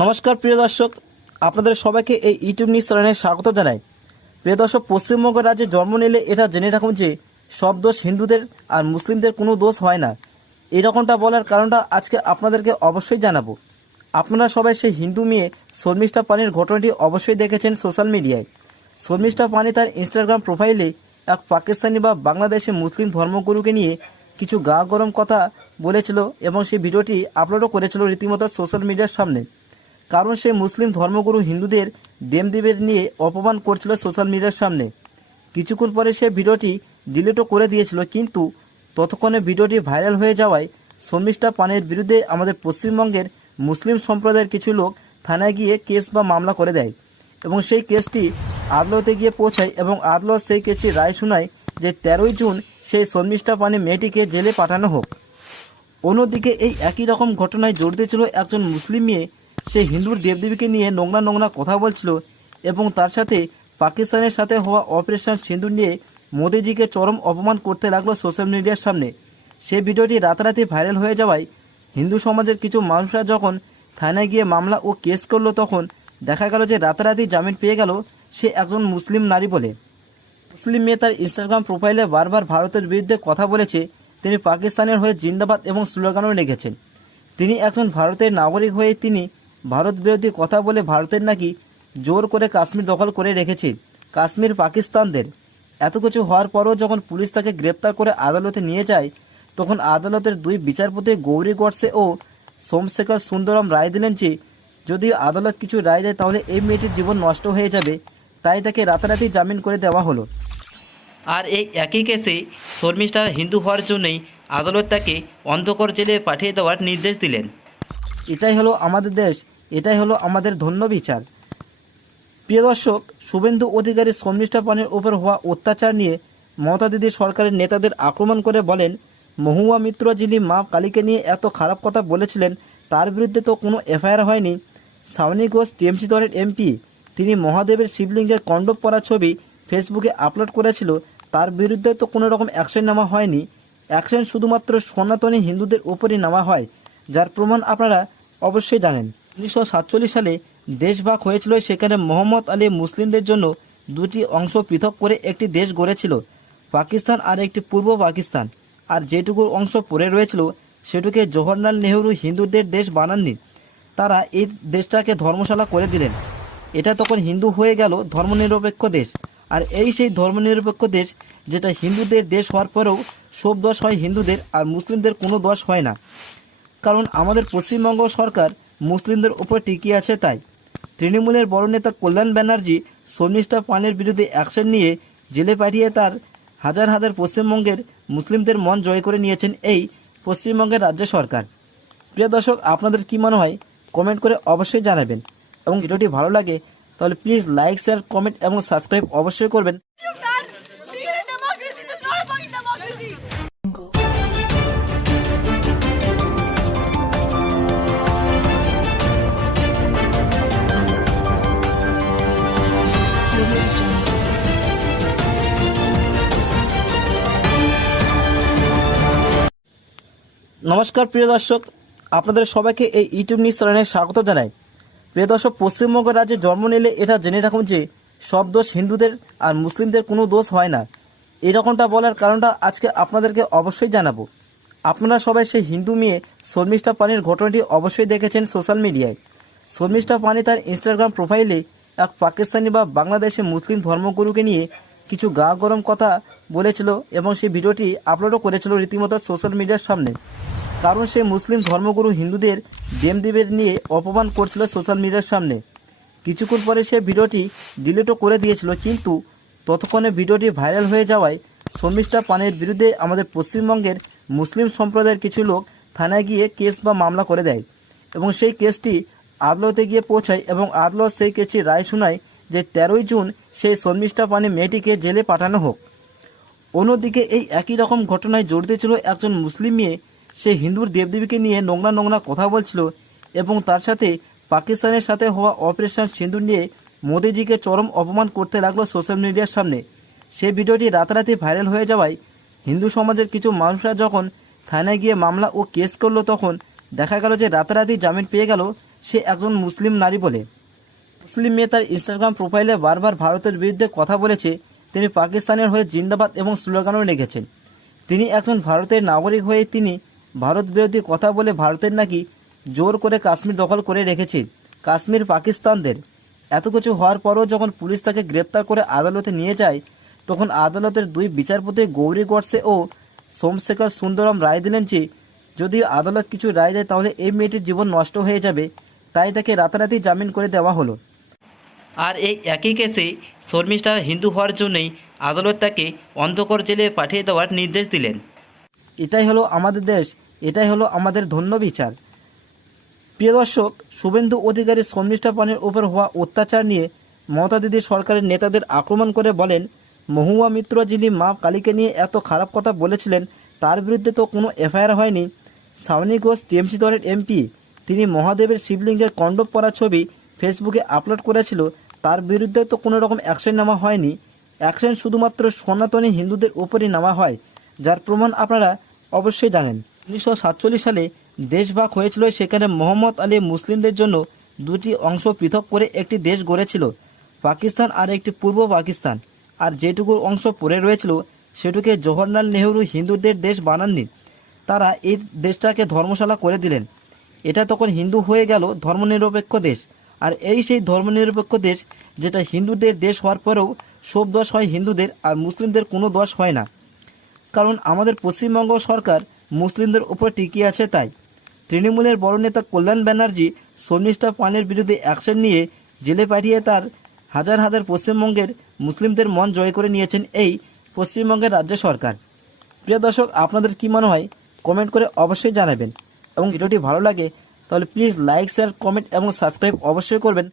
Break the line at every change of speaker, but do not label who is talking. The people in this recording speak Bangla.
নমস্কার, প্রিয় দর্শক। আপনাদের সবাইকে এই ইউটিউব নিউজ চ্যানেলে স্বাগত জানাই। প্রিয় দর্শক, পশ্চিমবঙ্গ রাজ্যে জন্ম নিলে এটা জেনে রাখুন যে, সব দোষ হিন্দুদের আর মুসলিমদের কোনো দোষ হয় না। এরকমটা বলার কারণটা আজকে আপনাদেরকে অবশ্যই জানাব। আপনারা সবাই সেই হিন্দু মেয়ে শর্মিষ্ঠা পানির ঘটনাটি অবশ্যই দেখেছেন সোশ্যাল মিডিয়ায়। শর্মিষ্ঠা পানি তার ইনস্টাগ্রাম প্রোফাইলে এক পাকিস্তানি বা বাংলাদেশি মুসলিম ধর্মগুরুকে নিয়ে কিছু গা গরম কথা বলেছিল এবং সেই ভিডিওটি আপলোডও করেছিল রীতিমতো সোশ্যাল মিডিয়ার সামনে। কারণ সে মুসলিম ধর্মগুরু হিন্দুদের দেবদেবের নিয়ে অপমান করছিল সোশ্যাল মিডিয়ার সামনে। কিছুক্ষণ পরে সে ভিডিওটি ডিলিটও করে দিয়েছিল, কিন্তু ততক্ষণে ভিডিওটি ভাইরাল হয়ে যাওয়ায় শর্মিষ্ঠা পানের বিরুদ্ধে আমাদের পশ্চিমবঙ্গের মুসলিম সম্প্রদায়ের কিছু লোক থানায় গিয়ে কেস বা মামলা করে দেয় এবং সেই কেসটি আদালতে গিয়ে পৌঁছায় এবং আদালত সেই কেসটি রায় শোনায় যে তেরোই জুন সেই শর্মিষ্ঠা পানি মেয়েটিকে জেলে পাঠানো হোক। অন্যদিকে এই একই রকম ঘটনায় জড়িত ছিল একজন মুসলিম মেয়ে সে হিন্দুর দেবদেবীকে নিয়ে নোংরা নোংরা কথা বলছিল এবং তার সাথে পাকিস্তানের সাথে হওয়া অপারেশন সিন্দুর নিয়ে মোদিজিকে চরম অপমান করতে লাগল সোশ্যাল মিডিয়ার সামনে। সে ভিডিওটি রাতারাতি ভাইরাল হয়ে যাওয়ায় হিন্দু সমাজের কিছু মানুষরা যখন থানায় গিয়ে মামলা ও কেস করল তখন দেখা গেল যে রাতারাতি জামিন পেয়ে গেল সে একজন মুসলিম নারী বলে। মুসলিম মেয়ে তার ইনস্টাগ্রাম প্রোফাইলে বারবার ভারতের বিরুদ্ধে কথা বলেছে। তিনি পাকিস্তানের হয়ে জিন্দাবাদ এবং স্লোগানও লিখেছেন তিনি একজন ভারতের নাগরিক হয়ে তিনি ভারত বিরোধী কথা বলে ভারতের নাকি জোর করে কাশ্মীর দখল করে রেখেছে। কাশ্মীর পাকিস্তানদের। এত কিছু হওয়ার পরও যখন পুলিশ তাকে গ্রেপ্তার করে আদালতে নিয়ে যায় তখন আদালতের দুই বিচারপতি গৌরী গডসে ও সোমশেখর সুন্দরম রায় দিলেন যে যদি আদালত কিছু রায় দেয় তাহলে এই মেয়েটির জীবন নষ্ট হয়ে যাবে। তাই তাকে রাতারাতি জামিন করে দেওয়া হলো। আর এই একই কেসে শর্মিষ্ঠা হিন্দু হওয়ার জন্যই আদালত তাকে অন্ধকর জেলে পাঠিয়ে দেওয়ার নির্দেশ দিলেন। এটাই হলো আমাদের দেশ। এটাই হলো আমাদের ধন্য বিচার। প্রিয় দর্শক, শুভেন্দু অধিকারী শর্মিষ্ঠা পানের উপর হওয়া অত্যাচার নিয়ে মমতা দিদি সরকারের নেতাদের আক্রমণ করে বলেন, মহুয়া মিত্র যিনি মা কালীকে নিয়ে এত খারাপ কথা বলেছিলেন, তার বিরুদ্ধে তো কোনো এফআইআর হয়নি। সাউনি ঘোষ, টিএমসি দলের এমপি, তিনি মহাদেবের শিবলিঙ্গের কণ্ডপ পরা ছবি ফেসবুকে আপলোড করেছিল, তার বিরুদ্ধে তো কোনো রকম অ্যাকশন নেওয়া হয়নি। অ্যাকশন শুধুমাত্র সনাতনী হিন্দুদের উপরই নেওয়া হয়, যার প্রমাণ আপনারা অবশ্যই জানেন। উনিশশো সাতচল্লিশ সালে দেশভাগ হয়েছিল। সেখানে মোহাম্মদ আলী মুসলিমদের জন্য দুটি অংশ পৃথক করে একটি দেশ গড়েছিল, পাকিস্তান আর একটি পূর্ব পাকিস্তান। আর যেটুকু অংশ পড়ে রয়েছিল, সেটুকে জওহরলাল নেহরু হিন্দুদের দেশ বানাননি। তারা এই দেশটাকে ধর্মশালা করে দিলেন। এটা তখন হিন্দু হয়ে গেল ধর্মনিরপেক্ষ দেশ। আর এই সেই ধর্মনিরপেক্ষ দেশ, যেটা হিন্দুদের দেশ হওয়ার পরেও সব দোষ হয় হিন্দুদের আর মুসলিমদের কোনো দোষ হয় না। কারণ আমাদের পশ্চিমবঙ্গ সরকার মুসলিমদের উপর টিকিয়ে আছে তাই। তৃণমূলের বড় নেতা কল্যাণ ব্যানার্জি শর্মিষ্ঠা পানের বিরুদ্ধে অ্যাকশন নিয়ে জেলে পাঠিয়ে তার হাজার হাজার পশ্চিমবঙ্গের মুসলিমদের মন জয় করে নিয়েছেন এই পশ্চিমবঙ্গের রাজ্য সরকার। প্রিয় দর্শক, আপনাদের কি মনে হয়? কমেন্ট করে অবশ্যই জানাবেন। এবং ভিডিওটি ভালো লাগে, তাহলে প্লিজ লাইক, শেয়ার, কমেন্ট এবং সাবস্ক্রাইব অবশ্যই করবেন। নমস্কার, প্রিয় দর্শক। আপনাদের সবাইকে এই ইউটিউব নিউজ চ্যানেলে স্বাগত জানাই। প্রিয় দর্শক, পশ্চিমবঙ্গ রাজ্যে জন্ম নিলে এটা জেনে রাখুন যে, সব দোষ হিন্দুদের আর মুসলিমদের কোনো দোষ হয় না। এরকমটা বলার কারণটা আজকে আপনাদেরকে অবশ্যই জানাব। আপনারা সবাই সেই হিন্দু মেয়ে শর্মিষ্ঠা পানির ঘটনাটি অবশ্যই দেখেছেন সোশ্যাল মিডিয়ায়। শর্মিষ্ঠা পানি তার ইনস্টাগ্রাম প্রোফাইলে এক পাকিস্তানি বা বাংলাদেশি মুসলিম ধর্মগুরুকে নিয়ে কিছু গা গরম কথা বলেছিল এবং সেই ভিডিওটি আপলোডও করেছিল রীতিমতো সোশ্যাল মিডিয়ার সামনে। কারণ সে মুসলিম ধর্মগুরু হিন্দুদের দেবদেবের নিয়ে অপমান করছিল সোশ্যাল মিডিয়ার সামনে। কিছুক্ষণ পরে সে ভিডিওটি ডিলিটও করে দিয়েছিল, কিন্তু ততক্ষণে ভিডিওটি ভাইরাল হয়ে যাওয়ায় শর্মিষ্ঠা পানের বিরুদ্ধে আমাদের পশ্চিমবঙ্গের মুসলিম সম্প্রদায়ের কিছু লোক থানায় গিয়ে কেস বা মামলা করে দেয় এবং সেই কেসটি আদালতে গিয়ে পৌঁছায় এবং আদালত সেই কেসটি রায় শোনায় যে তেরোই জুন সেই শর্মিষ্ঠা পানি মেয়েটিকে জেলে পাঠানো হোক। অন্যদিকে এই একই রকম ঘটনায় জড়িত ছিল একজন মুসলিম মেয়ে। সে হিন্দুর দেবদেবীকে নিয়ে নোংরা নোংরা কথা বলছিল এবং তার সাথে পাকিস্তানের সাথে হওয়া অপারেশন সিন্দুর নিয়ে মোদিজিকে চরম অপমান করতে লাগল সোশ্যাল মিডিয়ার সামনে। সে ভিডিওটি রাতারাতি ভাইরাল হয়ে যাওয়ায় হিন্দু সমাজের কিছু মানুষরা যখন থানায় গিয়ে মামলা ও কেস করল তখন দেখা গেল যে রাতারাতি জামিন পেয়ে গেল সে একজন মুসলিম নারী বলে। মুসলিম মেয়ে তার ইনস্টাগ্রাম প্রোফাইলে বারবার ভারতের বিরুদ্ধে কথা বলেছে তিনি পাকিস্তানের হয়ে জিন্দাবাদ এবং স্লোগানও লিখেছেন তিনি একজন ভারতের নাগরিক হয়ে তিনি ভারত বিরোধী কথা বলে ভারতের নাকি জোর করে কাশ্মীর দখল করে রেখেছে কাশ্মীর পাকিস্তানদের। এত কিছু হওয়ার পরও যখন পুলিশ তাকে গ্রেপ্তার করে আদালতে নিয়ে যায়, তখন আদালতের দুই বিচারপতি গৌরী গডসে ও সোমশেখর সুন্দরম রায় দিলেন যে, যদি আদালত কিছু রায় দেয় তাহলে এই মেয়েটির জীবন নষ্ট হয়ে যাবে, তাই তাকে রাতারাতি জামিন করে দেওয়া হলো। আর এই একই কেসে শর্মিষ্ঠা হিন্দু হওয়ার জন্যই আদালত তাকে অন্ধকর জেলে পাঠিয়ে দেওয়ার নির্দেশ দিলেন। এটাই হলো আমাদের দেশ, এটাই হলো আমাদের ধন্য বিচার। প্রিয় দর্শক, শুভেন্দু অধিকারী শর্মিষ্ঠা পানের উপর হওয়া অত্যাচার নিয়ে মমতা দিদি সরকারের নেতাদের আক্রমণ করে বলেন, মহুয়া মিত্র যিনি মা কালীকে নিয়ে এত খারাপ কথা বলেছিলেন, তার বিরুদ্ধে তো কোনো এফআইআর হয়নি। সাউনি ঘোষ, টিএমসি দলের এমপি, তিনি মহাদেবের শিবলিঙ্গের কণ্ডপ পরা ছবি ফেসবুকে আপলোড করেছিল, তার বিরুদ্ধে তো কোনো রকম অ্যাকশন নেওয়া হয়নি। অ্যাকশন শুধুমাত্র সনাতনী হিন্দুদের উপরই নেওয়া হয়, যার প্রমাণ আপনারা অবশ্যই জানেন। উনিশশো সাতচল্লিশ সালে দেশভাগ হয়েছিল, সেখানে মোহাম্মদ আলী মুসলিমদের জন্য দুটি অংশ পৃথক করে একটি দেশ গড়েছিল, পাকিস্তান আর একটি পূর্ব পাকিস্তান। আর যেটুকু অংশ পড়ে রয়েছিল, সেটুকে জওহরলাল নেহরু হিন্দুদের দেশ বানাননি। তারা এই দেশটাকে ধর্মশালা করে দিলেন। এটা তখন হিন্দু হয়ে গেল ধর্মনিরপেক্ষ দেশ। আর এই সেই ধর্মনিরপেক্ষ দেশ যেটা হিন্দুদের দেশ হওয়ার পরেও সব দোষ হয় হিন্দুদের আর মুসলিমদের কোনো দোষ হয় না। কারণ আমাদের পশ্চিমবঙ্গ সরকার মুসলিমদের উপর টিকিয়ে আছে তাই। তৃণমূলের বড় নেতা কল্যাণ ব্যানার্জি শর্মিষ্ঠা পানের বিরুদ্ধে অ্যাকশন নিয়ে জেলে পাঠিয়ে তার হাজার হাজার পশ্চিমবঙ্গের মুসলিমদের মন জয় করে নিয়েছেন এই পশ্চিমবঙ্গের রাজ্য সরকার। প্রিয় দর্শক, আপনাদের কি মনে হয়? কমেন্ট করে অবশ্যই জানাবেন। এবং ভিডিওটি ভালো লাগে তাহলে প্লিজ লাইক শেয়ার কমেন্ট এবং সাবস্ক্রাইব অবশ্যই করবেন।